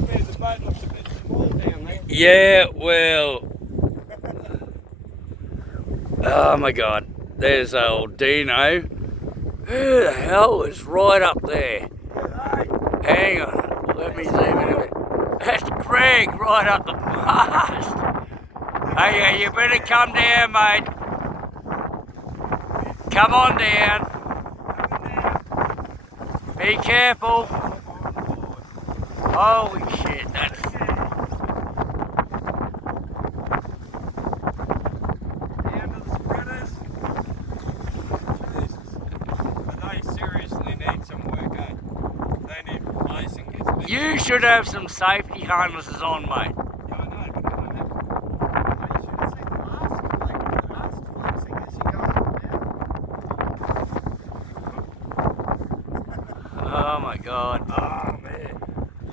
me the boat looks a bit small down there. Yeah, well. Oh my God. There's old Dino. Who the hell is right up there? Hang on. Let me zoom in a bit. That's Greg right up the mast. Hey, you better come down, mate. Come on down. Be careful. Holy shit, that's... Down to the spreaders. Jesus. But they seriously need some work, eh? They need replacing. You should have some safety harnesses on, mate. Yeah, I know, but I don't have. You should have seen the mast flexing as you go up and down. Oh my God. Oh, man.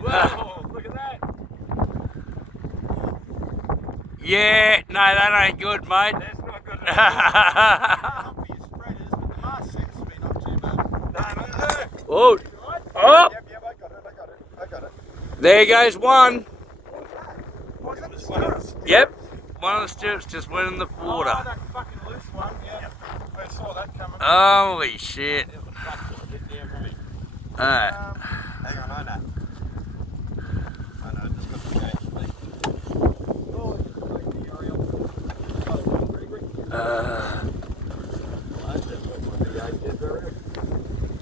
Whoa, look at that. Yeah, no, that ain't good, mate. That's not good at Up for your spreaders, but the mast seems to be not too bad. Oh, oh, Yep, I got it. there goes one. Was it the stirrups? Yep, one of the stirrups just went in the water. Oh, that fucking loose one, yeah. I saw that coming. Holy shit. It was back a bit down for me. Alright. Hang on, I know, just got to change speed.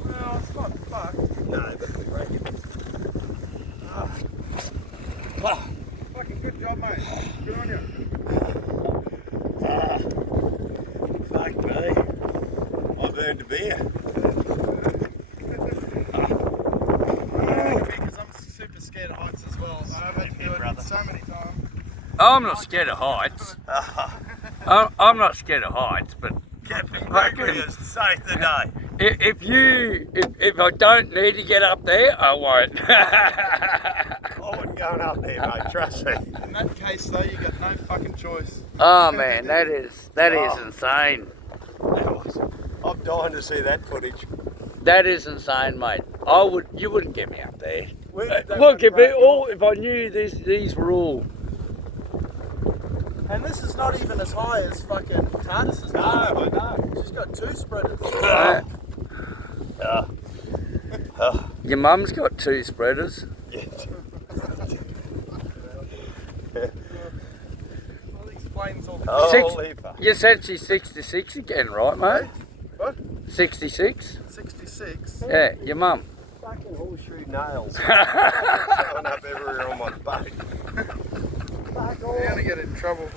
Well, it's not fucked. No, but we're breaking it. Fucking good job, mate. Good on you. Fuck me. I've earned a beer. Because I'm super scared of heights as well. So I've had to do it so many times. I'm not scared of heights. I'm not scared of heights, but Captain Gregory has saved the day. if I don't need to get up there, I won't. I wasn't going up there, mate, trust me. In that case, though, you got no fucking choice. Oh man, that is insane. I'm dying to see that footage. That is insane, mate. You wouldn't get me up there. That Look, one if I knew these were all. And this is not even as high as fucking TARDIS's. No, I know. She's got two spreaders. Your mum's got two spreaders. Well, it explains all the... Holy fuck. You said she's 66 again, right, mate? What? 66? 66. Yeah, your mum. Fucking horseshoe nails. Showing up everywhere on my boat. You're going to get in trouble.